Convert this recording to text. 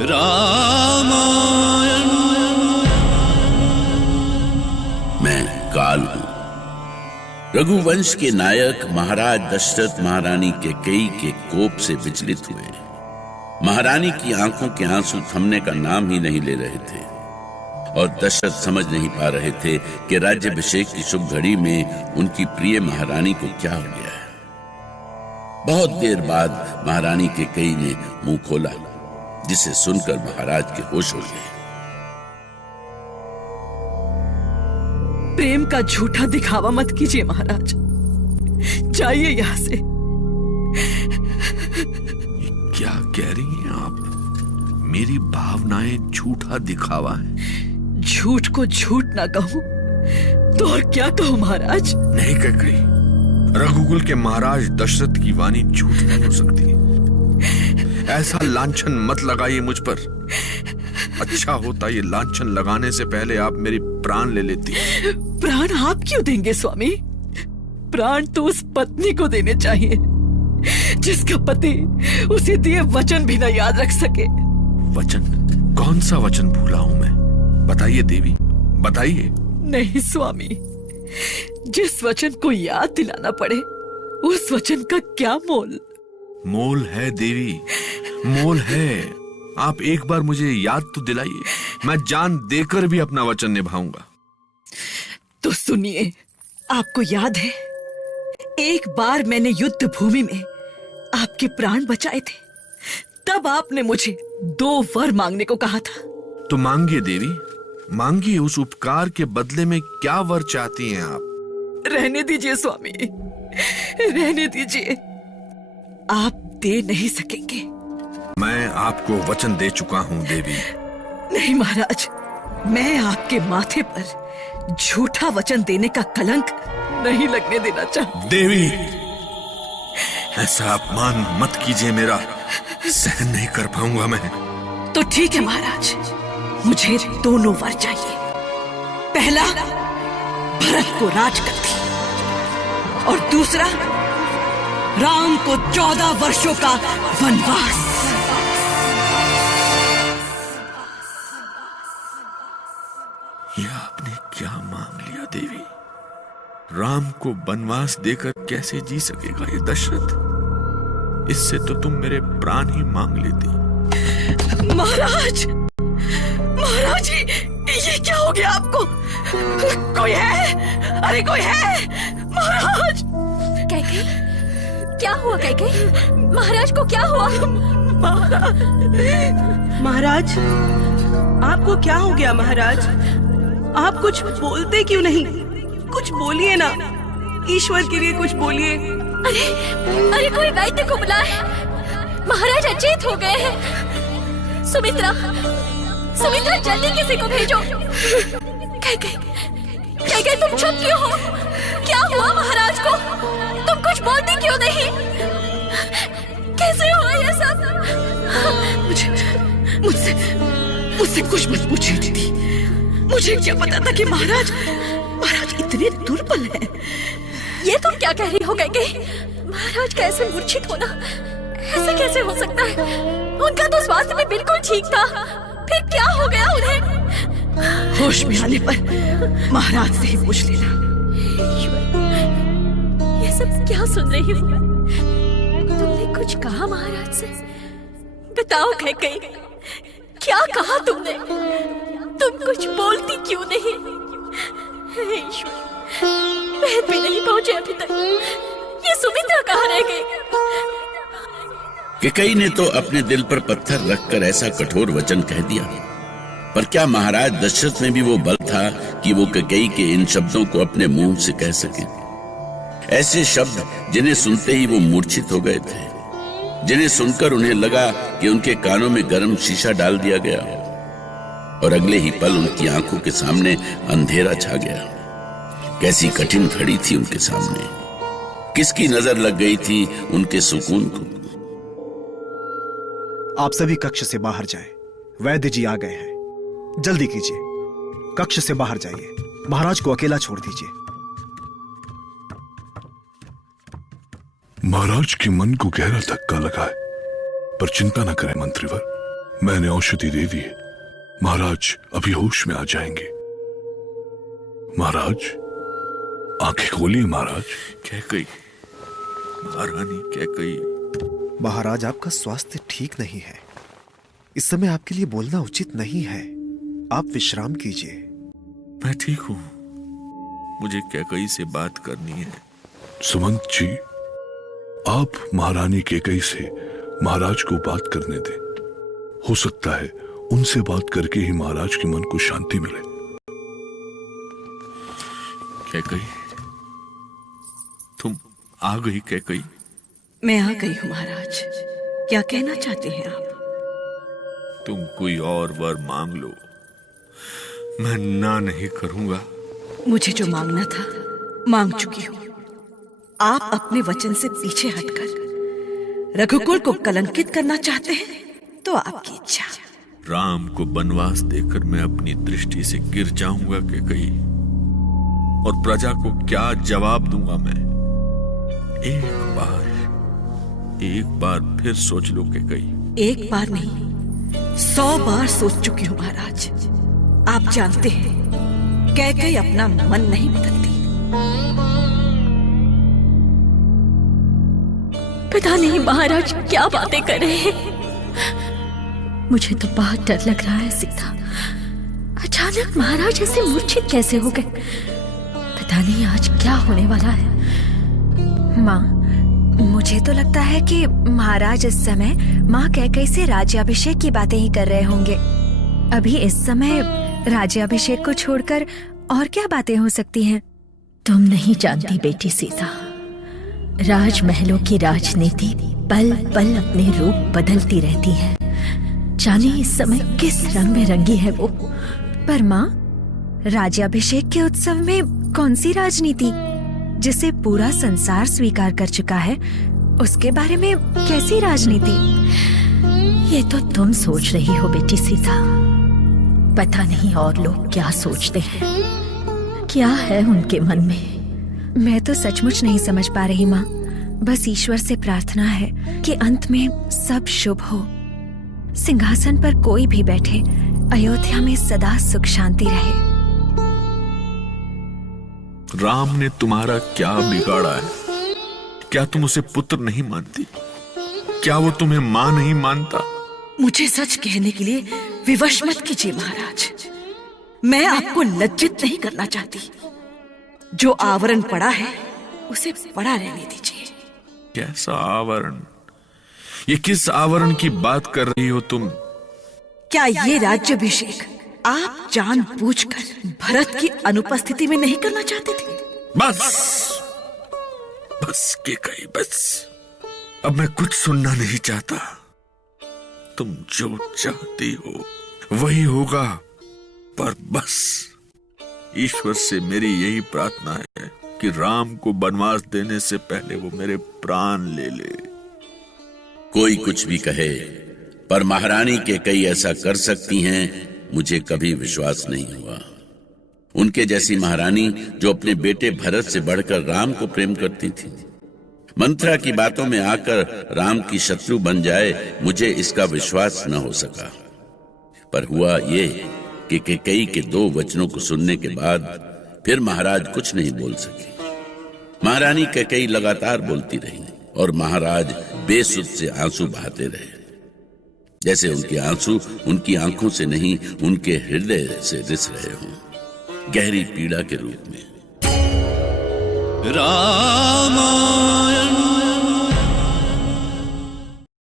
रामायण। मैं काल हूं। रघुवंश के नायक महाराज दशरथ महारानी कैकेयी के कोप से विचलित हुए। महारानी की आंखों के आंसू थमने का नाम ही नहीं ले रहे थे और दशरथ समझ नहीं पा रहे थे कि राज्याभिषेक की शुभ घड़ी में उनकी प्रिय महारानी को क्या हो गया है। बहुत देर बाद महारानी कैकेयी ने मुंह खोला, जिसे सुनकर महाराज के होश उड़ गए। प्रेम का झूठा दिखावा मत कीजिए महाराज, जाइए यहां से। क्या कह रही हैं आप? मेरी भावनाएं झूठा दिखावा है? झूठ को झूठ ना कहूं तो और क्या कहूं महाराज? नहीं कैकेयी, रघुकुल के महाराज दशरथ की वाणी झूठ नहीं हो सकती। ऐसा लांछन मत लगाइए मुझ पर। अच्छा होता ये लांछन लगाने से पहले आप मेरी प्राण ले लेती। प्राण आप क्यों देंगे स्वामी? प्राण तो उस पत्नी को देने चाहिए जिसका पति उसे दिए वचन भी न याद रख सके। वचन? कौन सा वचन भूला हूं मैं? बताइए देवी, बताइए। नहीं स्वामी, जिस वचन को याद दिलाना पड़े उस वचन का क्या मोल? मोल है देवी, मोल है। आप एक बार मुझे याद तो दिलाइए, मैं जान देकर भी अपना वचन निभाऊंगा। तो सुनिए, आपको याद है एक बार मैंने युद्ध भूमि में आपके प्राण बचाए थे, तब आपने मुझे 2 वर मांगने को कहा था। तो मांगिए देवी, मांगिए। उस उपकार के बदले में क्या वर चाहती हैं आप? रहने दीजिए स्वामी, रहने दीजिए। आप दे नहीं सकेंगे। मैं आपको वचन दे चुका हूं देवी। नहीं महाराज, मैं आपके माथे पर झूठा वचन देने का कलंक नहीं लगने देना चाहती। देवी, ऐसा अपमान मत कीजिए, मेरा सहन नहीं कर पाऊंगा मैं। तो ठीक है महाराज, मुझे 2 वर चाहिए। पहला, भरत को राजगद्दी, और दूसरा, राम को 14 वर्षों का वनवास। ये आपने क्या मांग लिया देवी? राम को वनवास देकर कैसे जी सकेगा ये दशरथ? इससे तो तुम मेरे प्राण ही मांग लेती। महाराज, महाराज जी, ये क्या हो गया आपको? कोई है? अरे कोई है? महाराज! कैकेयी, क्या हुआ कैकेयी? महाराज को क्या हुआ? महाराज, आपको क्या हो गया महाराज? आप कुछ बोलते क्यों नहीं? कुछ बोलिए ना, ईश्वर के लिए कुछ बोलिए। अरे अरे, कोई वैद्य को बुलाए, महाराज अचेत हो गए हैं। सुमित्रा, सुमित्रा, जल्दी किसी को भेजो। कैकेयी, तुम चुप क्यों हो? क्या हुआ महाराज को? तुम कुछ बोलती क्यों नहीं? कैसे हुआ ये सब? मुझसे कुछ मत पूछिए दीदी। मुझे क्या पता था कि महाराज इतने दुर्बल हैं। ये तुम क्या कह रही हो कैकेयी? महाराज कैसे मूर्छित होना? ऐसे कैसे हो सकता है? उनका तो स्वास्थ्य में बिल्कुल ठीक था, फिर क्या हो गया उन्हें? होश में आने पर महाराज से ही पूछ लेना। ये सब क्या सुन रही हूँ मैं? तुमने कुछ कहा महाराज से? बताओ कैकेयी, क्या कहा तुमने? तुम कुछ बोलती क्यों नहीं? ईश्वर, वेद भी नहीं पहुंचे अभी तक। ये सुमित्रा कहाँ रह गई? कैकेयी ने तो अपने दिल पर पत्थर रखकर ऐसा कठोर वचन कह दिया, पर क्या महाराज दशरथ में भी वो बल था कि वो कैकेयी के इन शब्दों को अपने मुंह से कह सके? ऐसे शब्द जिन्हें सुनते ही वो मूर्छित हो गए थे, जिन्हें सुनकर उन्हें लगा कि उनके कानों में गर्म शीशा डाल दिया गया और अगले ही पल उनकी आंखों के सामने अंधेरा छा गया। कैसी कठिन घड़ी थी उनके सामने। किसकी नजर लग गई थी उनके सुकून को? आप सभी कक्ष से बाहर जाएं। वैद्य जी आ गए हैं, जल्दी कीजिए। कक्ष से बाहर जाइए, महाराज को अकेला छोड़ दीजिए। महाराज के मन को गहरा धक्का लगा है, पर चिंता न करें मंत्रीवर, मैंने औषधि दे दी है। महाराज अभी होश में आ जाएंगे। महाराज आंखें खोलिए। महाराज कैकई, महारानी कैकई। महाराज, आपका स्वास्थ्य ठीक नहीं है। इस समय आपके लिए बोलना उचित नहीं है। आप विश्राम कीजिए। मैं ठीक हूं, मुझे कैकई से बात करनी है। सुमंत जी, आप महारानी कैकई से महाराज को बात करने दें। हो सकता है उनसे बात करके ही महाराज के मन को शांति मिले। कैकई, तुम आ गई कैकई? मैं आ गई हूँ महाराज। क्या कहना चाहते हैं आप? तुम कोई और वर मांग लो, मैं ना नहीं करूंगा। मुझे जो मांगना था मांग चुकी हूँ। आप अपने वचन से पीछे हटकर रघुकुल को कलंकित करना चाहते हैं तो आपकी इच्छा। राम को वनवास देकर मैं अपनी दृष्टि से गिर जाऊंगा कैकई, और प्रजा को क्या जवाब दूंगा मैं? एक बार फिर सोच लो कैकई। एक बार नहीं, 100 बार सोच चुकी हूँ महाराज। आप जानते हैं कैकई अपना मन नहीं बदलती। पता नहीं महाराज क्या बातें कर रहे हैं। मुझे तो बहुत डर लग रहा है सीता। अचानक महाराज ऐसे मूर्छित कैसे हो गए? पता नहीं आज क्या होने वाला है। माँ, मुझे तो लगता है कि महाराज इस समय माँ कैकई से राज्याभिषेक की बातें ही कर रहे होंगे। अभी इस समय राज्याभिषेक को छोड़कर और क्या बातें हो सकती हैं? तुम नहीं जानती बेटी सीता, राजमहलों की राजनीति पल पल अपने रूप बदलती रहती है। जाने इस समय किस रंग में रंगी है वो। पर माँ, राज्याभिषेक के उत्सव में कौन सी राजनीति जिसे पूरा संसार स्वीकार कर चुका है, उसके बारे में कैसी राजनीति? ये तो तुम सोच रही हो बेटी सीता। पता नहीं और लोग क्या सोचते हैं, क्या है उनके मन में। मैं तो सचमुच नहीं समझ पा रही माँ। बस ईश्वर से प्रार्थना है कि अंत में सब शुभ हो। सिंहासन पर कोई भी बैठे, अयोध्या में सदा सुख शांति रहे। राम ने तुम्हारा क्या बिगाड़ा है? क्या तुम उसे पुत्र नहीं मानती? क्या वो तुम्हें मां नहीं मानता? मुझे सच कहने के लिए विवश मत कीजिए महाराज। मैं आपको लज्जित नहीं करना चाहती। जो आवरण पड़ा है उसे पड़ा रहने दीजिए। कैसा आवरण? ये किस आवरण की बात कर रही हो तुम? क्या ये राज्याभिषेक आप जानबूझकर भरत की अनुपस्थिति में नहीं करना चाहते थे? बस कैकई, बस। अब मैं कुछ सुनना नहीं चाहता। तुम जो चाहती हो वही होगा। पर बस ईश्वर से मेरी यही प्रार्थना है कि राम को वनवास देने से पहले वो मेरे प्राण ले ले। कोई कुछ भी कहे, पर महारानी कैकई ऐसा कर सकती हैं, मुझे कभी विश्वास नहीं हुआ। उनके जैसी महारानी जो अपने बेटे भरत से बढ़कर राम को प्रेम करती थी, मंत्रा की बातों में आकर राम की शत्रु बन जाए, मुझे इसका विश्वास न हो सका। पर हुआ ये कि कैकई के 2 वचनों को सुनने के बाद फिर महाराज कुछ नहीं बोल सके। महारानी कैकई लगातार बोलती रही और महाराज बेसुध से आंसू बहाते रहे, जैसे उनके आंसू उनकी आंखों से नहीं, उनके हृदय से रिस रहे हों, गहरी पीड़ा के रूप में। राम